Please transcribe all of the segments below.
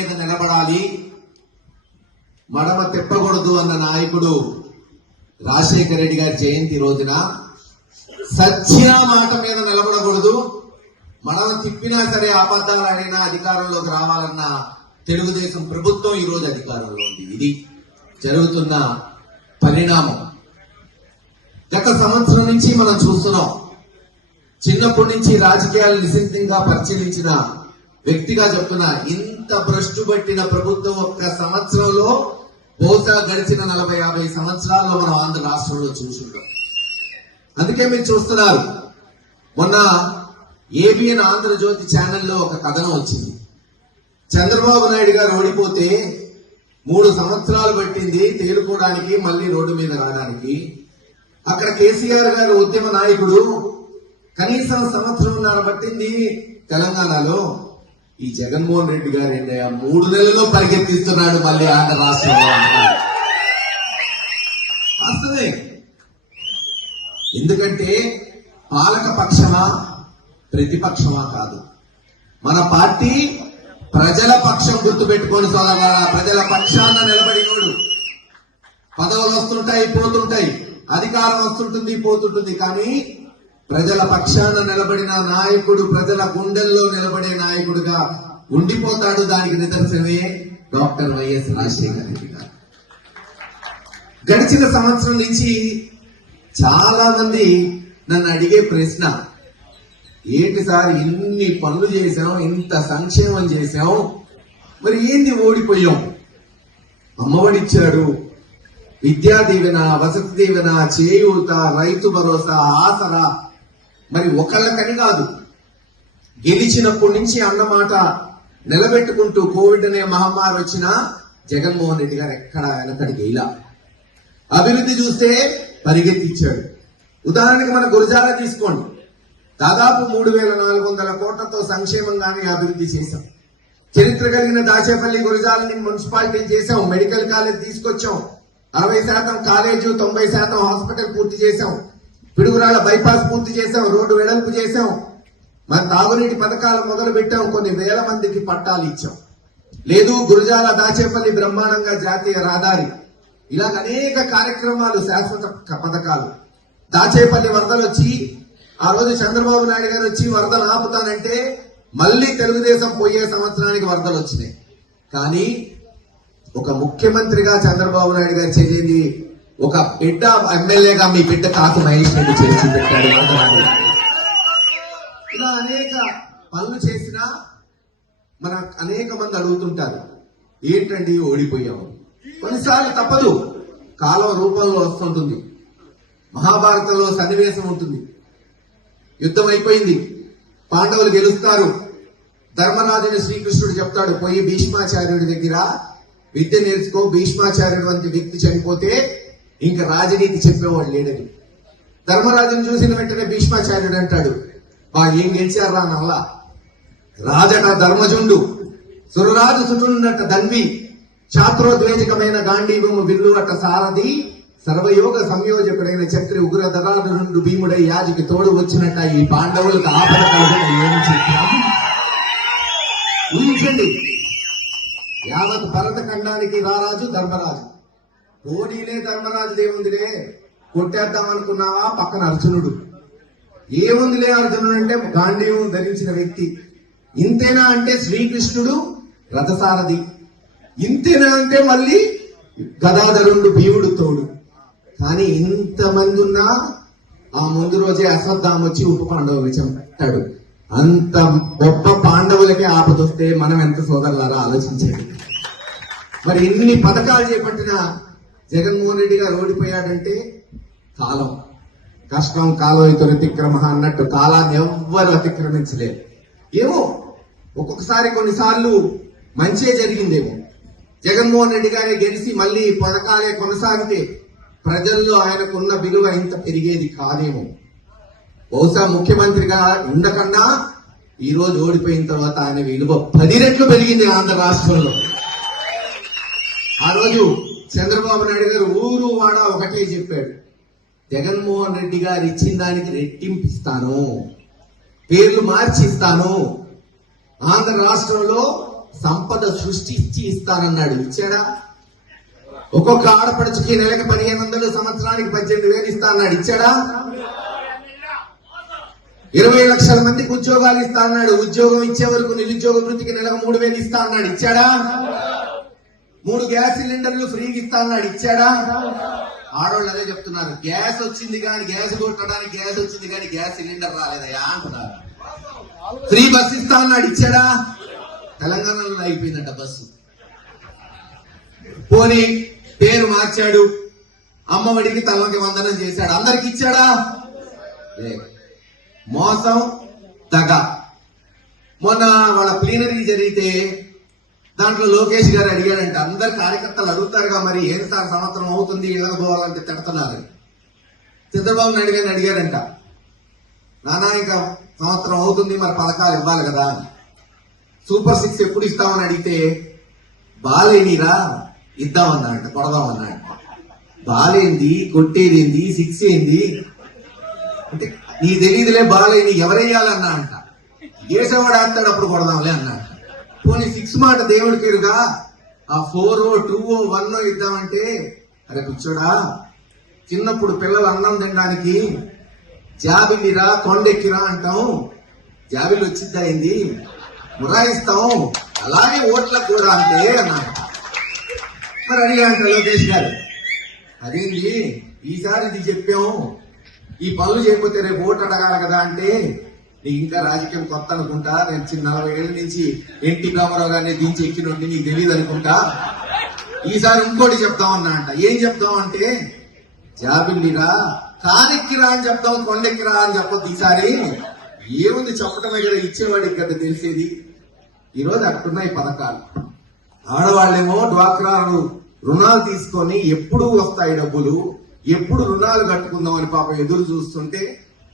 మీద నిలబడాలి, మడమ తిప్పకూడదు అన్న నాయకుడు రాజశేఖర రెడ్డి గారి జయంతి రోజున సత్య మాట మీద నిలబడకూడదు, మడమ తిప్పినా సరే అబద్ధాలు ఆడినా అధికారంలోకి రావాలన్న తెలుగుదేశం ప్రభుత్వం ఈ రోజు అధికారంలో ఉంది. ఇది జరుగుతున్న పరిణామం. గత సంవత్సరం నుంచి మనం చూస్తున్నాం. చిన్నప్పటి నుంచి రాజకీయాలు నిశ్చితంగా పరిశీలించిన వ్యక్తిగా చెప్తున్నా, ఇంత భ్రష్టు పట్టిన ప్రభుత్వం ఒక్క సంవత్సరంలో బహుశా గడిచిన 40-50 సంవత్సరాల్లో మనం ఆంధ్ర రాష్ట్రంలో చూసుంటాం. అందుకే మీరు చూస్తున్నారు, మొన్న ఏబిఎన్ ఆంధ్రజ్యోతి ఛానల్లో ఒక కథనం వచ్చింది. చంద్రబాబు నాయుడు గారు ఓడిపోతే 3 సంవత్సరాలు పట్టింది తేలుకోవడానికి, మళ్ళీ రోడ్డు మీద రావడానికి. అక్కడ కేసీఆర్ గారు ఉద్యమ నాయకుడు, కనీసం సంవత్సరంన్నర పట్టింది తెలంగాణలో. ఈ జగన్మోహన్ రెడ్డి గారు 3 నెలల్లో పరిగెత్తిస్తున్నాడు మళ్ళీ ఆంధ్ర రాష్ట్రంలో. వస్తుంది. ఎందుకంటే పాలక పక్షమా ప్రతిపక్షమా కాదు, మన పార్టీ ప్రజల పక్షం గుర్తుపెట్టుకొని సోదరులారా, ప్రజల పక్షాన నిలబడినోడు. పదవులు వస్తుంటాయి పోతుంటాయి, అధికారం వస్తుంటుంది పోతుంటుంది, కానీ ప్రజల పక్షాన నిలబడిన నాయకుడు, ప్రజల గుండెల్లో నిలబడే నాయకుడుగా ఉండిపోతాడు. దానికి నిదర్శనమే డాక్టర్ వైఎస్ రాజశేఖర రెడ్డి గారు. గడిచిన సంవత్సరం నుంచి చాలా మంది నన్ను అడిగే ప్రశ్న, ఏంటి సార్ ఇన్ని పనులు చేశాం, ఇంత సంక్షేమం చేశాం, మరి ఏంది ఓడిపోయాం? అమ్మఒడిచ్చాడు, విద్యా దీవెన, వసతి దీవెన, చేయూత, రైతు భరోసా, ఆసరా, మరి ఒకళ్ళకని కాదు, గెలిచినప్పటి నుంచి అన్నమాట నిలబెట్టుకుంటూ కోవిడ్ అనే మహమ్మారి వచ్చినా జగన్మోహన్ రెడ్డి గారు ఎక్కడ వెనకడికి ఇలా అభివృద్ధి చూస్తే పరిగెత్తిచ్చాడు. ఉదాహరణకి మన గురజాల తీసుకోండి, దాదాపు 3,400 కోట్లతో సంక్షేమంగానే అభివృద్ధి చేశాం. చరిత్ర కలిగిన దాచేపల్లి గురజాలని మున్సిపాలిటీ చేశాం, మెడికల్ కాలేజ్ తీసుకొచ్చాం, 60% కాలేజు, 90% హాస్పిటల్ పూర్తి చేశాం, పిడుగురాళ్ల బైపాస్ పూర్తి చేశాం, రోడ్డు వెడల్పు చేశాం, మన తాగునీటి పథకాలు మొదలు పెట్టాం, కొన్ని వేల మందికి పట్టాలు ఇచ్చాం. లేదు గురజాల దాచేపల్లి బ్రహ్మాండంగా జాతీయ రహదారి, ఇలాగ అనేక కార్యక్రమాలు, శాశ్వత పథకాలు. దాచేపల్లి వరదలు వచ్చి ఆ రోజు చంద్రబాబు నాయుడు గారు వచ్చి వరదలు ఆపుతానంటే మళ్ళీ తెలుగుదేశం పోయే సంవత్సరానికి వరదలు వచ్చినాయి. కానీ ఒక ముఖ్యమంత్రిగా చంద్రబాబు నాయుడు గారు చెల్లింది, ఒక బిడ్డ ఎమ్మెల్యేగా మీ బిడ్డ కాకు మహేష్ రెడ్డి చేసి పెట్టాడు. ఇలా అనేక పనులు చేసినా మన అనేక మంది అడుగుతుంటారు, ఏంటండి ఓడిపోయాము? కొన్నిసార్లు తప్పదు, కాలం రూపంలో వస్తుంటుంది. మహాభారతంలో సన్నివేశం ఉంటుంది, యుద్ధం అయిపోయింది, పాండవులు గెలుస్తారు. ధర్మరాజుని శ్రీకృష్ణుడు చెప్తాడు, పోయి భీష్మాచార్యుడి దగ్గర విద్య నేర్చుకో, భీష్మాచార్యుడు వంటి వ్యక్తి చనిపోతే ఇంకా రాజనీతి చెప్పేవాడు లేడని. ధర్మరాజుని చూసిన వెంటనే భీష్మాచార్యుడు అంటాడు, ఏం గెలిచారా నల్ల రాజట ధర్మజుండు, సురరాజు సుటున్నట్ట ధన్వి, ఛాత్రోద్వేజకమైన గాంధీవము బిల్లు అట్ట సారథి, సర్వయోగ సంయోజకుడైన చక్రి ఉగ్ర దరాడు భీముడై యాజికి తోడు వచ్చినట్ట ఈ పాండవులకు ఆపద ఊహించండి. యావత్ భరత ఖండానికి రారాజు ధర్మరాజు. పోనీలే ధర్మరాజు ఏముందిలే, కొట్టేద్దాం అనుకున్నావా, పక్కన అర్జునుడు. ఏముందిలే అర్జునుడు అంటే గాంధీవం ధరించిన వ్యక్తి. ఇంతేనా అంటే శ్రీకృష్ణుడు రథసారథి. ఇంతేనా అంటే మళ్ళీ గదాధరుడు భీముడు తోడు. కానీ ఇంతమంది ఉన్నా ఆ ముందు రోజే అశ్వత్థామ వచ్చి ఉప పాండవులు చంపాడు. అంత గొప్ప పాండవులకే ఆపదొస్తే మనం ఎంత సోదరులారా ఆలోచించండి. మరి ఇన్ని పథకాలు చేపట్టిన జగన్మోహన్ రెడ్డి గారు ఓడిపోయాడంటే కాలం, కష్టం కాలం అతిక్రమ అన్నట్టు కాలాన్ని ఎవ్వరు అతిక్రమించలేరు. ఏమో ఒక్కొక్కసారి కొన్నిసార్లు మంచే జరిగిందేమో. జగన్మోహన్ రెడ్డి గారే గెలిచి మళ్ళీ పథకాలే కొనసాగితే ప్రజల్లో ఆయనకున్న విలువ ఇంత పెరిగేది కాదేమో. బహుశా ముఖ్యమంత్రిగా ఉండకన్నా ఈ రోజు ఓడిపోయిన తర్వాత ఆయన విలువ 10 రెట్లు పెరిగింది ఆంధ్ర రాష్ట్రంలో. ఆ రోజు చంద్రబాబు నాయుడు గారు ఊరు వాడ ఒకటే చెప్పాడు, జగన్మోహన్ రెడ్డి గారు ఇచ్చిన దానికి రెట్టింపిస్తాను, పేర్లు మార్చిస్తాను. ఆంధ్ర రాష్ట్రంలో సంపద సృష్టించి ఇస్తానన్నాడు. ఇచ్చాడా? ఒక్కొక్క ఆడపడుచుకి నెలకి 1500, సంవత్సరానికి 18,000 ఇస్తా అన్నాడు. ఇచ్చాడా? 20 లక్షల మందికి ఉద్యోగాలు ఇస్తా అన్నాడు. ఉద్యోగం ఇచ్చే వరకు నిరుద్యోగ వృత్తికి నెలకు 3,000 ఇస్తా అన్నాడు. ఇచ్చాడా? 3 గ్యాస్ సిలిండర్లు ఫ్రీగా ఇస్తా అన్నాడు. ఇచ్చాడా? ఆడవాళ్ళు అదే చెప్తున్నారు, గ్యాస్ వచ్చింది కానీ గ్యాస్ కొట్టడానికి గ్యాస్ వచ్చింది కానీ గ్యాస్ సిలిండర్ రాలేదయా అంటున్నారు. ఫ్రీ బస్సు ఇస్తా అన్నాడు. ఇచ్చాడా? తెలంగాణలో అయిపోయిందట బస్సు. పోనీ పేరు మార్చాడు, అమ్మఒడికి తలకి వందనం చేశాడు. అందరికి ఇచ్చాడా? మోసం, దగ. మొన్న వాళ్ళ ప్లీనరీ జరిగితే దాంట్లో లోకేష్ గారు అడిగాడంట, అందరు కార్యకర్తలు అడుగుతారుగా, మరి ఏం సార్ సంవత్సరం అవుతుంది ఇళ్ళకి పోవాలంటే తిడుతున్నారు. చంద్రబాబు నాయుడు గారిని అడిగారంట, నానా ఇంకా సంవత్సరం అవుతుంది మరి పథకాలు ఇవ్వాలి కదా, సూపర్ 6 ఎప్పుడు ఇస్తామని అడిగితే బాలేనిరా ఇద్దామన్నాడంట, కొడదామన్నాడు. బాలేంది, కొట్టేదేంది, 6 ఏంది అంటే నీ తెలియదులే, బాలేని ఎవరేయాలన్నా అంట. వేసేవాడు ఆడతాడు, అప్పుడు కొడదాంలే అన్నాడు. పోనీ 6 మాట దేవుడి పేరుగా ఆ 4, 2, 1 ఇద్దామంటే, అరే కూర్చోడా, చిన్నప్పుడు పిల్లలు అన్నం తినడానికి జాబిలిరా కొండెక్కిరా అంటాం, జాబిలి వచ్చిద్దా ఏంది, మురాయిస్తాం, అలాగే ఓట్లకు కూడా అంతే అన్నాడు. మరి అడిగాంట లోకేష్ గారు, అదేంటి ఈసారి ఇది చెప్పాము, ఈ పనులు చేయకపోతే రేపు ఓటు అడగాలి కదా అంటే, నీకు ఇంకా రాజకీయం కొత్త అనుకుంటా, నేను 40 ఏళ్ళ నుంచి ఎన్టీ రామారావు గారిని దించి ఎక్కినోడిని, నీకు తెలియదు అనుకుంటా, ఈసారి ఇంకోటి చెప్తామన్నా అంట. ఏం చెప్తాం అంటే, జాబిల్లిరా కానెక్కిరా అని చెప్తాం, కొండెక్కిరా అని చెప్పొద్దు. ఈసారి ఏముంది చెప్పటమే కదా, ఇచ్చేవాడికి కదా తెలిసేది. ఈరోజు అట్టున్నాయి పథకాలు. ఆడవాళ్ళేమో డ్వాక్రా రుణాలు తీసుకొని ఎప్పుడు వస్తాయి డబ్బులు, ఎప్పుడు రుణాలు కట్టుకుందామని పాపం ఎదురు చూస్తుంటే,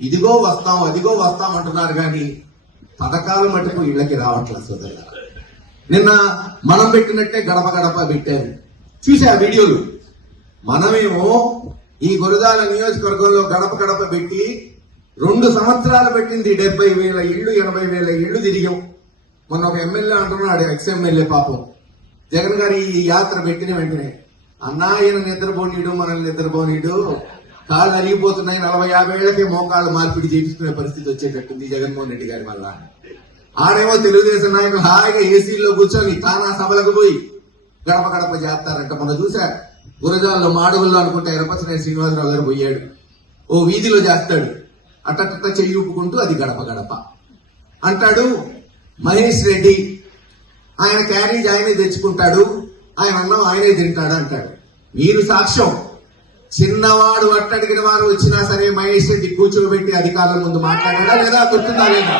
ఇదిగో వస్తాం అదిగో వస్తాం అంటున్నారు కానీ పథకాలు మటుకు ఇళ్ళకి రావట్లేదు సోదరులు. నిన్న మనం పెట్టినట్టే గడప గడప పెట్టారు, చూసా వీడియోలు. మనమేమో ఈ గురజాల నియోజకవర్గంలో గడప గడప పెట్టి 2 సంవత్సరాలు పెట్టింది, 70,000 ఇళ్లు 80,000 ఇళ్లు తిరిగాం. మొన్న ఒక ఎమ్మెల్యే అంటున్నాడు, ఎక్స్-ఎమ్మెల్యే పాపం, జగన్ గారు ఈ యాత్ర పెట్టిన వెంటనే, అన్నా ఈయన నిద్రపోనీడు, మనల్ని నిద్రపోనీడు, కాళ్ళు అరిగిపోతున్నాయి, 40-50 ఏళ్లకే మోకాళ్ళు మార్పిడి చేయించుకునే పరిస్థితి వచ్చేటట్టుంది జగన్మోహన్ రెడ్డి గారి వల్ల. ఆడేమో తెలుగుదేశం నాయకులు హాయిగా ఏసీలో కూర్చొని తానా సభలకు పోయి గడప గడప చేస్తారంట. మొన్న చూశారు గురజాల్లో మాడుగుల్లో అనుకుంటే ఎరపతినేని శ్రీనివాసరావు గారు పోయాడు, ఓ వీధిలో చేస్తాడు, అట్టట్ట చెయ్యి ఊపుకుంటూ అది గడప గడప అంటాడు. మహేష్ రెడ్డి ఆయన క్యారేజ్ ఆయనే తెచ్చుకుంటాడు, ఆయన అన్నం ఆయనే తింటాడు అంటాడు. మీరు సాక్ష్యం, చిన్నవాడు అట్టడిగిన వారు వచ్చినా సరే మహేష్ రెడ్డి కూర్చోబెట్టి అధికారుల ముందు మాట్లాడాడా లేదా, గుర్తుందా లేదా?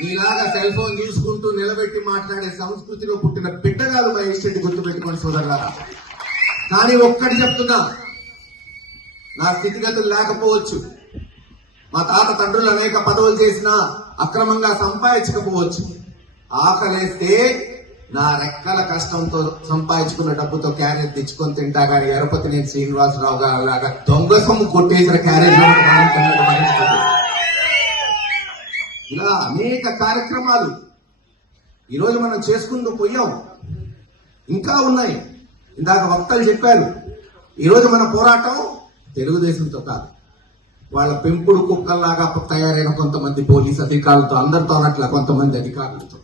మీలాగా సెల్ ఫోన్ చూసుకుంటూ నిలబెట్టి మాట్లాడే సంస్కృతిలో పుట్టిన బిడ్డ కాదు మహేష్ రెడ్డి, గుర్తుపెట్టుకోండి సోదరులారా. కానీ ఒక్కటి చెప్తున్నా, నా స్థితిగతులు లేకపోవచ్చు, మా తాత తండ్రులు అనేక పదవులు చేసినా అక్రమంగా సంపాదించకపోవచ్చు, ఆకలేస్తే నా రెక్కల కష్టంతో సంపాదించుకున్న డబ్బుతో క్యారేజ్ తెచ్చుకొని తింటా, కానీ ఎరపతినేని శ్రీనివాసరావు గారు లాగా దొంగ సొమ్ము కొట్టేసిన క్యారేజ్ ఇలా అనేక కార్యక్రమాలు ఈరోజు మనం చేసుకుంటూ పోయాం, ఇంకా ఉన్నాయి. ఇందాక వక్తలు చెప్పారు, ఈరోజు మన పోరాటం తెలుగుదేశంతో కాదు, వాళ్ళ పెంపుడు కుక్కల్లాగా తయారైన కొంతమంది పోలీస్ అధికారులతో, అందరితో అన్నట్ల కొంతమంది అధికారులతో.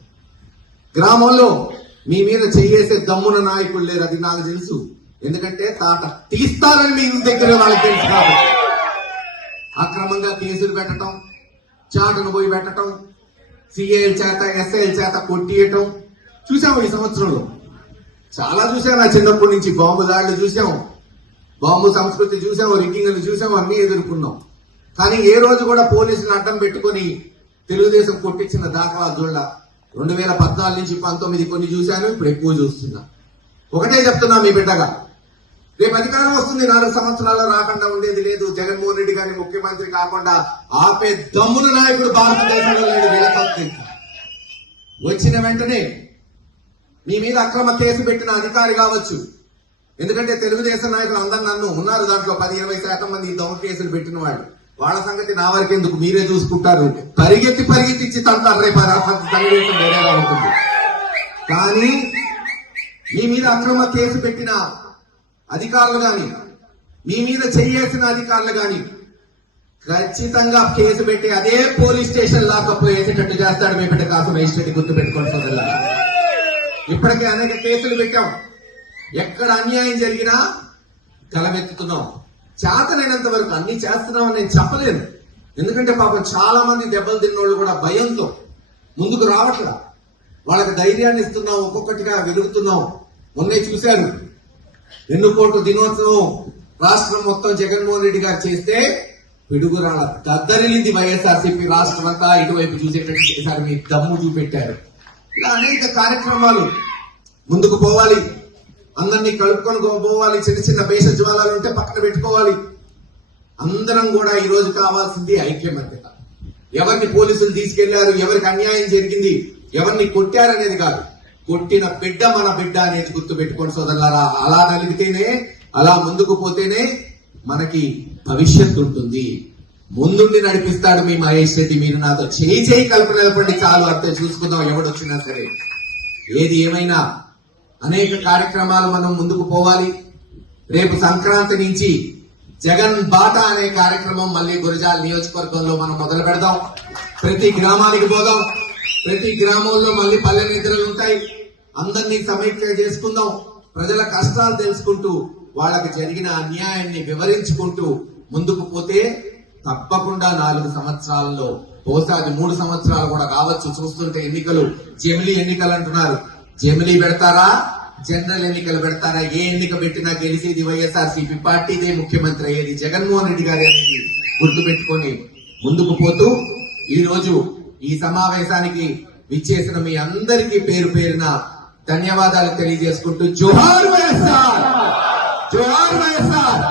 గ్రామంలో మీ మీద చేసే దమ్మున నాయకులు లేరు, అది నాకు తెలుసు. ఎందుకంటే తాట తీస్తారని మీ దగ్గర వాళ్ళకి తెలుసు కాబట్టి. అక్రమంగా కేసులు పెట్టడం, చాటును పోయి పెట్టడం, సిఐల చేత ఎస్ఐల చేత కొట్టియటం చూసాము ఈ సంవత్సరంలో. చాలా చూసాం, నా చిన్నప్పటి నుంచి బాంబు దాడులు చూసాం, బాంబు సంస్కృతి చూసాం, రిగ్గింగ్లు చూసాం, అన్ని ఎదుర్కొన్నాం. కానీ ఏ రోజు కూడా పోలీసులను అడ్డం పెట్టుకుని తెలుగుదేశం కొట్టించిన దాఖలా చూడ. 2014 నుంచి 19 కొన్ని చూశాను, ఇప్పుడు ఎక్కువ చూస్తున్నా. ఒకటే చెప్తున్నా మీ బిడ్డగా, రేపు అధికారం వస్తుంది, 4 సంవత్సరాలు రాకుండా ఉండేది లేదు. జగన్మోహన్ రెడ్డి గారిని ముఖ్యమంత్రి కాకుండా ఆపే దమ్మున నాయకుడు భారతదేశంలో లేడు. వీళ్ళకి వచ్చిన వెంటనే మీ మీద అక్రమ కేసు పెట్టిన అధికారి కావచ్చు, ఎందుకంటే తెలుగుదేశం నాయకులు అందరు నన్ను ఉన్నారు దాంట్లో 10-20% మంది దొంగ కేసులు పెట్టిన వాళ్ళు. వాళ్ళ సంగతి నా వరకెందుకు, మీరే చూసుకుంటారు. పరిగెత్తి ఇచ్చి తంటారు, రేపు తెలుగుదేశం వేరేగా ఉంటుంది. కానీ మీ మీద అక్రమ కేసు పెట్టిన అధికారులు గాని, మీ మీద చేయేసిన అధికారులు గాని ఖచ్చితంగా కేసు పెట్టి అదే పోలీస్ స్టేషన్ లాకప్ వేసేటట్టు చేస్తాడు మీ బిడ్డ కాసు మేజిస్ట్రేట్ గుర్తు పెట్టుకోండి సోదరులారా. ఇప్పటికే అనేక కేసులు పెట్టాం. ఎక్కడ అన్యాయం జరిగినా కలమెత్తుతున్నాం. చేతనైనంత వరకు అన్ని చేస్తున్నామని నేను చెప్పలేను. ఎందుకంటే పాపం చాలా మంది దెబ్బలు తిన్నోళ్ళు కూడా భయంతో ముందుకు రావట్లా. వాళ్ళకి ధైర్యాన్ని ఇస్తున్నాం, ఒక్కొక్కటిగా వెలుగుతున్నాం. మొన్నే చూశారు, ఎన్నుకోట్ల దినోత్సవం రాష్ట్రం మొత్తం జగన్మోహన్ రెడ్డి గారు చేస్తే పిడుగురాళ్ళ దద్దరిల్లింది వైఎస్ఆర్సీపీ. రాష్ట్రం అంతా ఇటువైపు చూసేటట్టు చేశారు, మీ దమ్ము చూపెట్టారు. ఇలా అనేక కార్యక్రమాలు ముందుకు పోవాలి, అందరినీ కలుపుకొని పోవాలి. చిన్న చిన్న భేషజ్వాలాలు ఉంటే పక్కన పెట్టుకోవాలి. అందరం కూడా ఈ రోజు కావాల్సింది ఐక్యమత్యత. ఎవరిని పోలీసులు తీసుకెళ్లారు, ఎవరికి అన్యాయం జరిగింది, ఎవరిని కొట్టారనేది కాదు, కొట్టిన బిడ్డ మన బిడ్డ అనేది గుర్తు పెట్టుకోండి సోదరులారా. అలా నలిగితేనే, అలా ముందుకు పోతేనే మనకి భవిష్యత్తు ఉంటుంది. ముందుండి నడిపిస్తాడు మీ మహేష్ రెడ్డి. మీరు నాతో చేయి కలుపు నిలబడి చాలు, అంతే చూసుకుందాం ఎవడొచ్చినా సరే. ఏది ఏమైనా అనేక కార్యక్రమాలు మనం ముందుకు పోవాలి. రేపు సంక్రాంతి నుంచి జగన్ బాట అనే కార్యక్రమం మళ్ళీ గురజాల నియోజకవర్గంలో మనం మొదలు పెడదాం. ప్రతి గ్రామానికి పోదాం. ప్రతి గ్రామంలో మళ్ళీ పల్లె నిద్రలు ఉంటాయి. అందరినీ సమైక్య చేసుకుందాం. ప్రజల కష్టాలు తెలుసుకుంటూ, వాళ్ళకి జరిగిన అన్యాయాన్ని వివరించుకుంటూ ముందుకు పోతే తప్పకుండా 4 సంవత్సరాల్లో, బహుశా 3 సంవత్సరాలు కూడా కావచ్చు. చూస్తుంటే ఎన్నికలు జమిలీ ఎన్నికలు అంటున్నారు. జమిలీ పెడతారా, జనరల్ ఎన్నికలు పెడతారా? ఏ ఎన్నిక పెట్టినా గెలిచేది వైఎస్ఆర్సీపీ పార్టీదే, ముఖ్యమంత్రి అయ్యేది జగన్మోహన్ రెడ్డి గారి అనేది గుర్తు పెట్టుకొని ముందుకు పోతూ ఈ రోజు ఈ సమావేశానికి విచ్చేసిన మీ అందరికీ పేరు పేరున ధన్యవాదాలు తెలియజేసుకుంటూ జోహార్ వైఎస్ఆర్, జోహార్ వైఎస్ఆర్.